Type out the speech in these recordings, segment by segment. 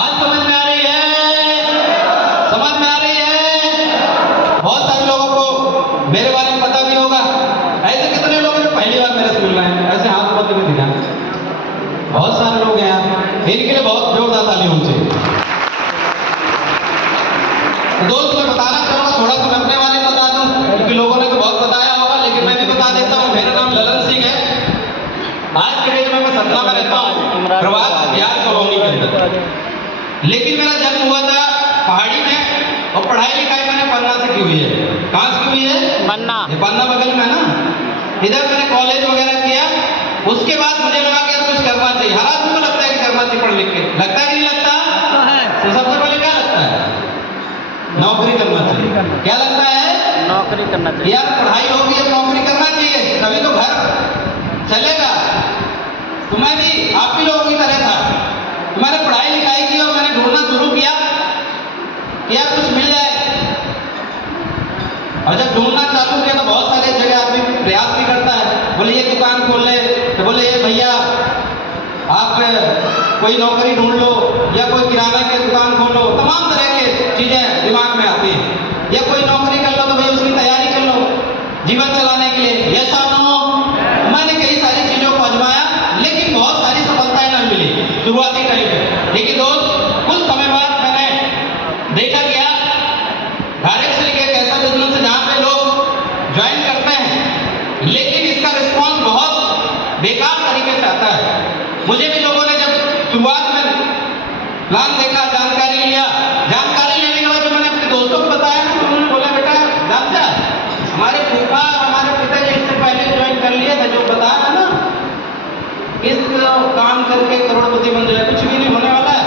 बात समझ में आ रही है? समझ में आ रही है? बहुत सारे लोगों को मेरे बारे में पता भी होगा। ऐसे कितने लोग हैं पहली बार मेरे से मिल रहे हैं? ऐसे हाथ ऊपर करके दिखा। बहुत सारे लोग हैं यहाँ, इनके लिए बहुत जोरदार ताली होनी चाहिए। दोस्त मैं बताना चाहूँगा, थोड़ा सा मैं अपने बारे में बता दूं, क्योंकि लोगों ने तो बहुत बताया होगा, लेकिन मैं भी बता देता हूँ। मेरा नाम ललन सिंह है। आज के डेट में मैं सतना में रहता हूँ, प्रभात बिहार कॉलोनी के अंदर। लेकिन मेरा जन्म हुआ था पहाड़ी में, और पढ़ाई लिखाई मैंने पन्ना से की हुई है। कहाँ से की हुई है? पन्ना। ये पन्ना बगल में है ना। इधर मैंने कॉलेज वगैरह किया। उसके बाद मुझे लगा कि कुछ करना चाहिए। हर आदमी को लगता है कि करना चाहिए पढ़ लिख के, लगता है कि नहीं लगता? तो सबसे पहले क्या लगता है? नौकरी करना चाहिए। क्या लगता है? नौकरी करना चाहिए। यार पढ़ाई होगी अब नौकरी करना चाहिए, तभी तो घर चलेगा। तो मैं भी आप भी लोगों की तरह था। तो मैंने पढ़ाई लिखाई की और मैंने ढूंढना शुरू किया कि यार कुछ मिल जाए। और जब ढूंढना चालू किया तो बहुत सारे जगह आदमी प्रयास भी करता है। बोले ये दुकान खोल ले, तो बोले ये भैया आप कोई नौकरी ढूंढ लो, या कोई किराना की दुकान खोलो। तमाम तरह के चीजें दिमाग में आती हैं। या कोई नौकरी कर लो तो भाई उसकी तैयारी कर लो जीवन चलाने के लिए। ये सानो मैंने कई सारी चीजों को आजमाया, लेकिन बहुत सारी सफलताएं न मिली शुरुआती टाइम पे। लेकिन दोस्त कुछ समय बाद मैंने देखा गया डायरेक्ट से एक ऐसा बिजनेस है जहाँ पे लोग ज्वाइन करते हैं, लेकिन इसका रिस्पॉन्स बहुत बेकार तरीके से आता है। मुझे भी लोगों ने जब शुरुआत में प्लान देखा, जानकारी लिया, जानकारी लेने के बाद जब मैंने अपने दोस्तों को बताया तो उन्होंने बोला बेटा जानता हमारे फूफा और हमारे पिताजी इससे पहले ज्वाइन कर लिया था, जो बताया ना इस काम करके करोड़पति बन जाए, कुछ भी नहीं होने वाला है।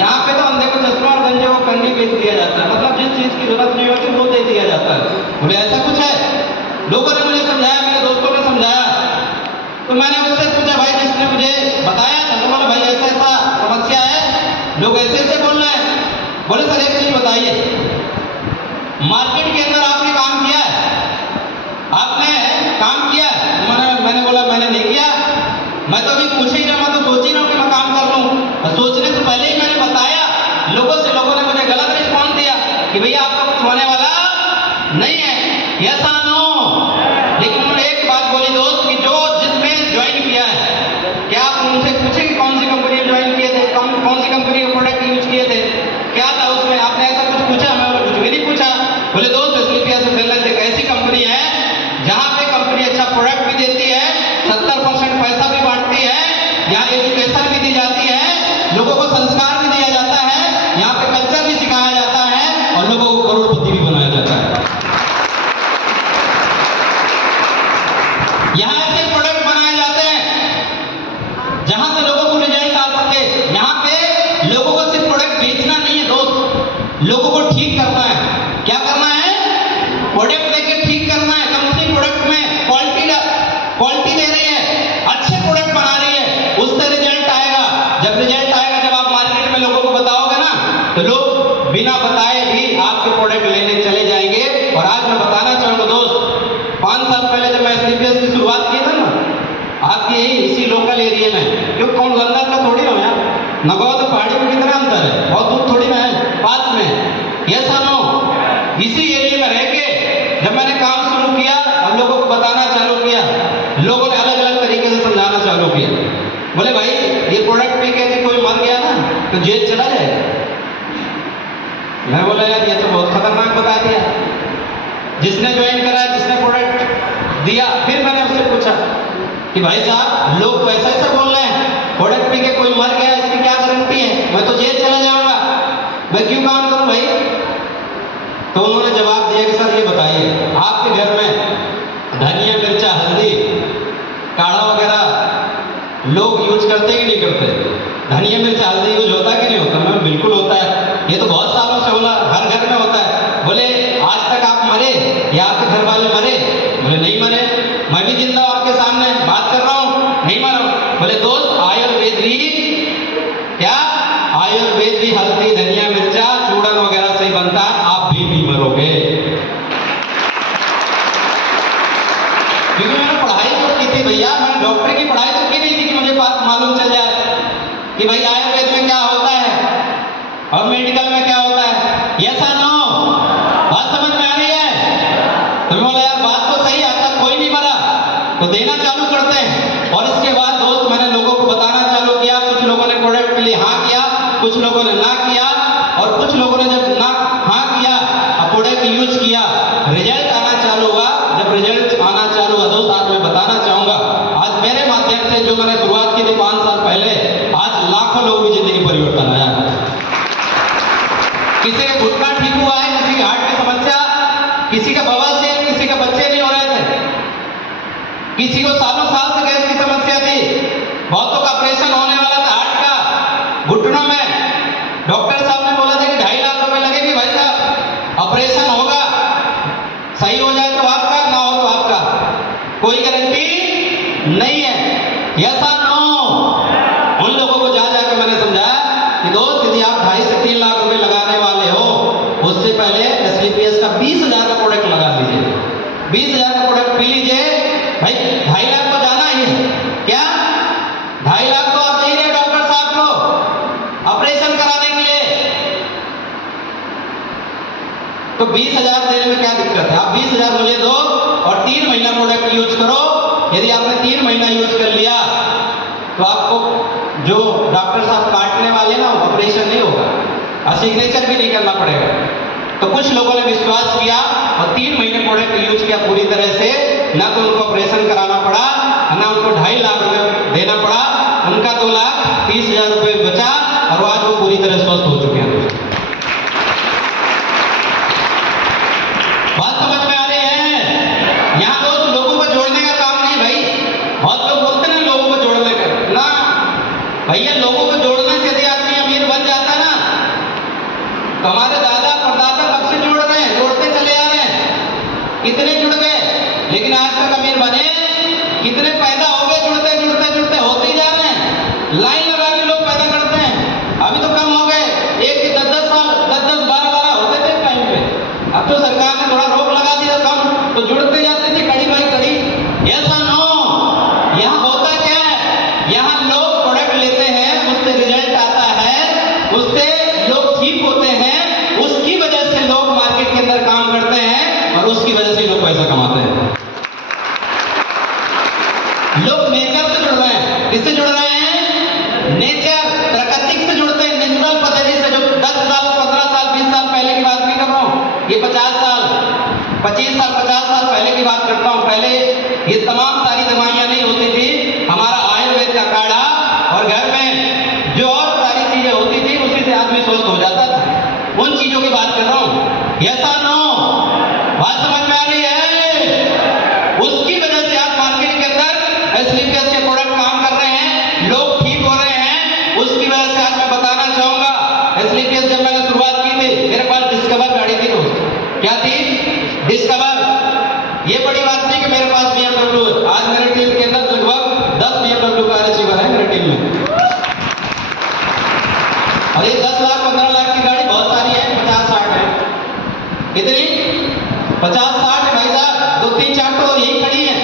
यहाँ पे तो अंधे को चश्मा और गंजे को कंगी बेच दिया जाता है, मतलब जिस चीज की जरूरत नहीं होती वो दे दिया जाता है। बोले ऐसा कुछ है? लोगों ने मुझे समझाया, मेरे दोस्तों ने समझाया। तो मैंने उससे पूछा भाई जिसने मुझे बताया था, तो बोला भाई ऐसा ऐसा समस्या है, लोग ऐसे ऐसे बोल रहे हैं। बोले सर एक चीज बताइए, मार्केट के अंदर आपने काम किया है? आपने काम किया है? मैंने बोला मैंने नहीं किया, मैं तो अभी पूछ ही रहा, मैं तो सोच ही रहा हूँ कि मैं काम कर लूँ। और सोचने से पहले ही मैंने बताया लोगों से, लोगों ने मुझे गलत रिस्पॉन्स दिया कि भैया आपका कुछ होने वाला नहीं है, ऐसा नो। लेकिन उन्होंने एक बात बोली दोस्त कि जो जिसने ज्वाइन किया है, क्या आप उनसे पूछेंगे कौन सी कंपनी में ज्वाइन किए थे, कौन सी कंपनी के प्रोडक्ट यूज किए थे, क्या था उसमें? आपने ऐसा कुछ पूछा? मैं बोला कुछ भी नहीं पूछा। बोले दोस्त स्लीपिया से वेलनेस एक ऐसी कंपनी है जहाँ पे कंपनी अच्छा प्रोडक्ट भी देती है, 70% पैसा भी बांटती है, यहाँ एजुकेशन भी दी जाती है, लोगों को संस्कार भी दिया जाता है, यहाँ पे कल्चर भी सिखाया जाता है, और लोगों को करोड़पति भी बनाया जाता है। यहाँ ऐसे प्रोडक्ट बनाए जाते हैं जहां से लोगों को रिजल्ट आ सके। यहाँ पे लोगों को सिर्फ प्रोडक्ट बेचना नहीं है दोस्त, लोगों को ठीक करना है। क्या करना है? प्रोडक्ट देके ठीक करना है। कंपनी प्रोडक्ट में क्वालिटी दे रही है, अच्छे प्रोडक्ट बना रही है, उससे रिजल्ट आएगा। जब रिजल्ट आएगा, जब आप मार्केट में लोगों को बताओगे ना, तो लोग बिना बताए भी आपके प्रोडक्ट लेने चले जाएंगे। और आज मैं बताना चाहूंगा दोस्त, 5 साल पहले जब मैं स्लीपियस की शुरुआत की था ना, आपकी यही इसी लोकल एरिया में, क्यों कौन लंदन का थोड़ी हो यार, नगौद पहाड़ी में कितना अंतर है, बहुत दूर थोड़ी ना है, पास में। ये सानो इसी एरिया में रह के जब मैंने काम शुरू किया और लोगों को बताना चालू किया, लोगों ने अलग अलग तरीके से समझाना चालू किया। बोले भाई ये प्रोडक्ट पी के कोई मर गया ना तो जेल चला जाएगा। मैं बोला यार ये तो बहुत खतरनाक बता दिया। जिसने ज्वाइन करा, जिसने प्रोडक्ट दिया, फिर मैंने उससे पूछा कि भाई साहब लोग तो ऐसा ऐसा बोल रहे हैं, प्रोडक्ट पी के कोई मर गया, इसकी क्या गारंटी है? मैं तो जेल चला जाऊंगा, मैं क्यों काम करूं भाई? तो उन्होंने जवाब दिया कि सर ये बताइए आपके घर में धनिया मिर्चा हल्दी काढ़ा वगैरह लोग यूज करते कि नहीं करते? धनिया मिर्चा हल्दी यूज होता कि नहीं होता? मैं बिल्कुल होता है, ये तो बहुत सालों से होना हर घर में होता है। बोले आज तक आप मरे या आपके घर वाले मरे? बोले नहीं मरे, मैं भी जिंदा हूं आपके सामने बात कर रहा हूं, नहीं मरा। बोले दोस्त आयुर्वेद भी क्या, आयुर्वेद भी हल्दी धनिया मिर्चा चूड़न वगैरह से ही बनता है, आप भी नहीं मरोगे। क्योंकि मैंने पढ़ाई तो की थी भैया, मैंने डॉक्टरी की पढ़ाई तो की नहीं थी कि मुझे बात मालूम चल जाए कि भाई आयुर्वेद में क्या हो और मेडिकल में क्या होता है, यस और नो? बात समझ में आ रही है? तो बोला यार बात तो सही, आज तक कोई नहीं मरा, तो देना चालू करते हैं। और इसके बाद दोस्त मैंने लोगों को बताना चालू किया, कुछ लोगों ने प्रोडक्ट के लिए हाँ किया, कुछ लोगों ने ना किया, और कुछ लोगों ने जब ना हाँ किया अब प्रोडक्ट यूज किया, रिजल्ट आना चालू हुआ। जब रिजल्ट आना चालू हुआ दोस्त आज मैं बताना चाहूंगा, आज मेरे माध्यम से जो मैंने शुरुआत की थी 5 साल पहले, आज लाखों लोगों की जिंदगी परिवर्तन आया। किसी का घुटना ठीक हुआ है, किसी की हार्ट की समस्या, किसी का बवासीर, किसी के बच्चे नहीं हो रहे थे, किसी को सालों साल से गैस की समस्या थी, बहुतों का ऑपरेशन होने वाला था हार्ट का, घुटनों में डॉक्टर साहब ने बोला था कि 2.5 लाख रुपए लगेगी भाई साहब, ऑपरेशन होगा, सही हो जाए तो आपका, ना हो तो आपका, कोई गारंटी नहीं है, यस और नो? उन लोगों को जा जाकर मैंने समझाया कि दोस्त यदि आप 2.5 से 3 लाख रुपए लगाने वाले हो, उससे पहले एसलीपीएस का 20,000 का प्रोडक्ट लगा लीजिए, 20,000 का प्रोडक्ट पी लीजिए भाई। 2.5 लाख तो जाना ही है, क्या 2.5 लाख तो आप दे रहे डॉक्टर साहब को ऑपरेशन कराने के लिए, तो 20,000 देने में क्या दिक्कत है? आप 20,000 मुझे दो और 3 महीना प्रोडक्ट यूज करो। यदि आपने 3 महीना यूज कर लिया तो आपको जो डॉक्टर साहब काटने वाले ना ऑपरेशन नहीं होगा और सिग्नेचर भी नहीं करना पड़ेगा। तो कुछ लोगों ने विश्वास किया और 3 महीने प्रोडक्ट यूज किया पूरी तरह से, ना तो उनको ऑपरेशन कराना पड़ा, ना उनको 2.5 लाख रुपए देना पड़ा, उनका 2,30,000 रुपए बचा और आज वो पूरी तरह स्वस्थ हो चुके हैं। बात समझ में आ रही है? यहाँ दोस्त लोगों को जोड़ने का काम नहीं भाई, बहुत लोग बोलते हैं लोगों को जोड़ने का, ना भैया, लोगों को जोड़ने से यदि आदमी अमीर बन जाता ना, तो हमारे दादा परदादा कब से जोड़ रहे हैं, जोड़ते चले आ रहे हैं, कितने जुड़ गए, लेकिन आज तक अमीर बने कितने पैदा हो गए, जुड़ते जुड़ते जुड़ते होते ही जा रहे हैं, लाइन लगा के लोग पैदा करते हैं, अभी तो कम हो गए, एक के 10-10 साल 10-10 12-12 होते थे टाइम पे, अब तो सरकार ने थोड़ा रोक लगा दिया कम, तो जुड़ते जाते थे कड़ी बाई कड़ी, यस और नो? यहाँ होता क्या है, यहाँ लोग प्रोडक्ट लेते हैं, उससे रिजल्ट आता है, उससे लोग ठीक होते हैं, उसकी वजह से लोग मार्केट के अंदर काम करते हैं और उसकी वजह से लोग पैसा कमाते हैं। लोग नेचर से जुड़ रहे हैं, किससे जुड़ रहे हैं? नेचर, प्राकृतिक से जुड़ते हैं, नेचुरल पद्धति से। जो 10 साल 15 साल 20 साल पहले की बात नहीं कर रहा हूँ, ये 50 साल 25 साल 50 साल पहले की बात करता हूँ। पहले ये तमाम सारी दवाइयां नहीं होती थी, हमारा आयुर्वेद का काढ़ा और घर में जो और सारी चीजें होती थी उसी से आदमी स्वस्थ हो जाता था, उन चीजों की बात कर रहा हूँ, यस और नो? बात समझ में आ रही है? उसकी वजह से आज मार्केट के अंदर एसलीपीएस के प्रोडक्ट काम कर रहे हैं, लोग ठीक हो रहे हैं, उसकी वजह से आज मैं बताना चाहूंगा। एसलीपीएस जब मैंने शुरुआत की थी, मेरे पास डिस्कवर गाड़ी थी दोस्त, क्या थी? डिस्कवर। ये बड़ी बात नहीं कि मेरे पास BMW है, आज मेरे टीम के अंदर लगभग 10 BMW कार अचीवर है मेरे टीम में, और ये 10 लाख 15 लाख की गाड़ी बहुत सारी है, 50-60 है, कितनी 50-60 है भाई साहब, 2-3-4 तो यही खड़ी है।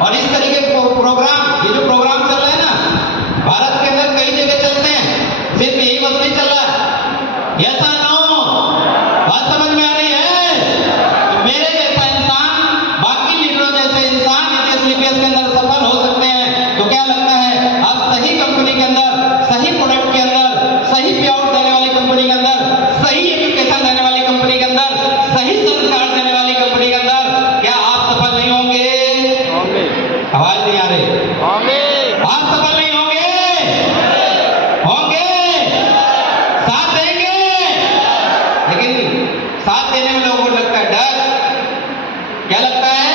और इस तरीके के प्रोग्राम, ये जो प्रोग्राम चल रहा है ना भारत के अंदर कई जगह चलते हैं, सिर्फ यही बस नहीं चल रहा है, यस और नो? बात समझ में आ रही है? तो मेरे जैसा इंसान, बाकी लीडरों जैसे इंसान यदि एसलीपीएस के अंदर सफल हो सकते हैं, तो क्या लगता है आप सही कंपनी के अंदर, सही प्रोडक्ट के अंदर, सही पे आउट देने वाली कंपनी के अंदर, सही एजुकेशन देने वाली कंपनी के अंदर, सही संस्कार देने वाली कंपनी के अंदर, क्या आप सफल नहीं होंगे? आवाज नहीं आ रही, आप सफल नहीं होंगे? होंगे? साथ देंगे? लेकिन साथ देने में लोगों को लगता है डर, क्या लगता है?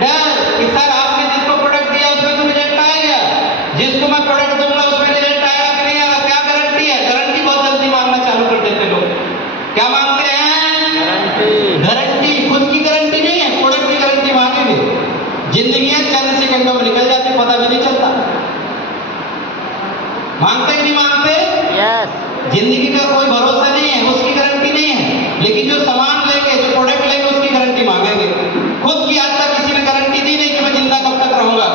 डर कि सर आपने जिसको प्रोडक्ट दिया उसमें तो रिजल्ट आएगा, जिसको मैं प्रोडक्ट दूंगा उसमें रिजल्ट आएगा कि नहीं आएगा, क्या गारंटी है? गारंटी बहुत जल्दी मांगना चालू कर देते लोग, क्या मांगते हैं? गारंटी। खुद की गारंटी नहीं है, प्रोडक्ट की गारंटी मांगेंगे। जिंदगियां चंद सेकंडों में निकल जाती, पता भी नहीं चलता। मांगते कि नहीं मांगते? यस। जिंदगी का कोई भरोसा नहीं है, उसकी गारंटी नहीं है, लेकिन जो सामान लेंगे, जो प्रोडक्ट लेंगे उसकी गारंटी मांगेंगे। खुद की आज तक किसी ने गारंटी दी नहीं कि मैं जिंदा कब तक रहूंगा,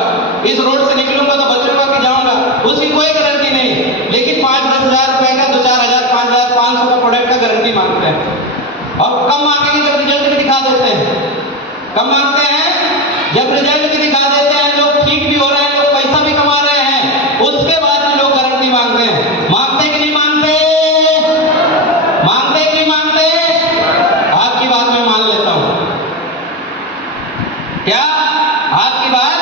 इस रोड से निकलूंगा तो बचूंगा कि जाऊंगा, उसकी कोई गारंटी नहीं, लेकिन 5-10 हजार रुपए का 2-4 और कब मांगेंगे जब रिजल्ट भी दिखा देते हैं। कब मांगते हैं जब रिजल्ट भी दिखा देते हैं, लोग ठीक भी हो रहे हैं, लोग पैसा भी कमा रहे हैं, उसके बाद भी लोग गारंटी मांगते हैं। मांगते कि नहीं मांगते? मांगते कि नहीं मांगते? आपकी बात मैं मान लेता हूं। क्या आपकी बात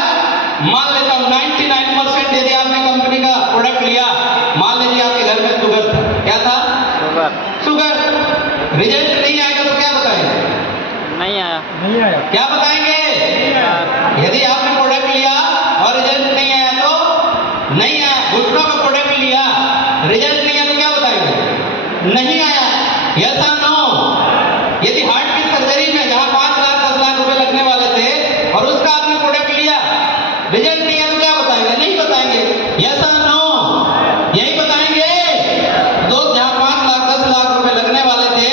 मान लेता हूं? 99% यदि आपने कंपनी का प्रोडक्ट लिया, मान लीजिए आपके घर में शुगर था, क्या था? शुगर। रिजल्ट नहीं आएगा तो क्या बताएंगे? नहीं आया। क्या बताएंगे? यदि आपने प्रोडक्ट लिया और रिजल्ट नहीं आया तो नहीं आया। घुटनों का प्रोडक्ट लिया, रिजल्ट नहीं आया तो क्या बताएंगे? नहीं आया। यस और नो? यदि हार्ट की सर्जरी में जहां 5 लाख 10 लाख रुपए लगने वाले थे और उसका आपने प्रोडक्ट लिया, रिजल्ट नहीं आया तो क्या बताएंगे? नहीं बताएंगे। यस और नो? यही बताएंगे। दोस्त, जहां 5 लाख 10 लाख रुपए लगने वाले थे,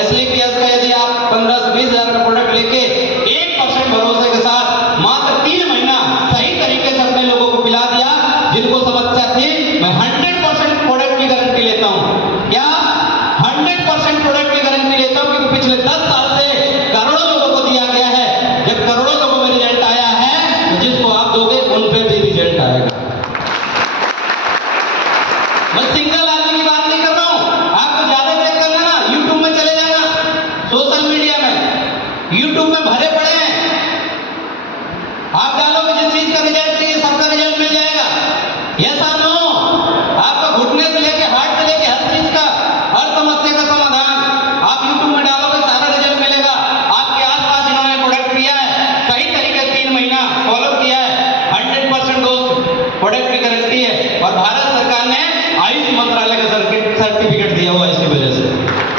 एसलीपीएस का यदि आप 15 से 20 हजार का प्रोडक्ट लेके 1% भरोसे के साथ मात्र 3 महीना सही तरीके से अपने लोगों को पिला दिया, जिनको समस्या थी, मैं 100% प्रोडक्ट की गारंटी लेता हूं। क्या 100% प्रोडक्ट की गारंटी लेता हूं? क्योंकि पिछले 10 साल से करोड़ों लोगों को दिया गया है। जब करोड़ों लोगों में रिजल्ट आया है, तो जिसको आप दोगे उन पे भी रिजल्ट आएगा। मैं सिंगल आदमी की बात नहीं कर रहा हूं। आपको ज्यादा चेक करना ना, यूट्यूब में चले जाना, सोशल मीडिया में, यूट्यूब में भरे पड़े हैं। आप डालोगे जिस चीज का रिजल्ट चाहिए, सबका रिजल्ट मिल जाएगा। यस और नो? आपका घुटने से लेके हार्ट से लेके हर चीज का, हर समस्या का समाधान आप यूट्यूब में डालोगे, सारा रिजल्ट मिलेगा। आपके आसपास जिन्होंने प्रोडक्ट लिया है, सही तरीके 3 महीना फॉलो किया है, 100% दोस्त प्रोडक्ट की गारंटी है। और भारत सरकार ने आयुष मंत्रालय का सर्टिफिकेट दिया हुआ है इसी वजह से।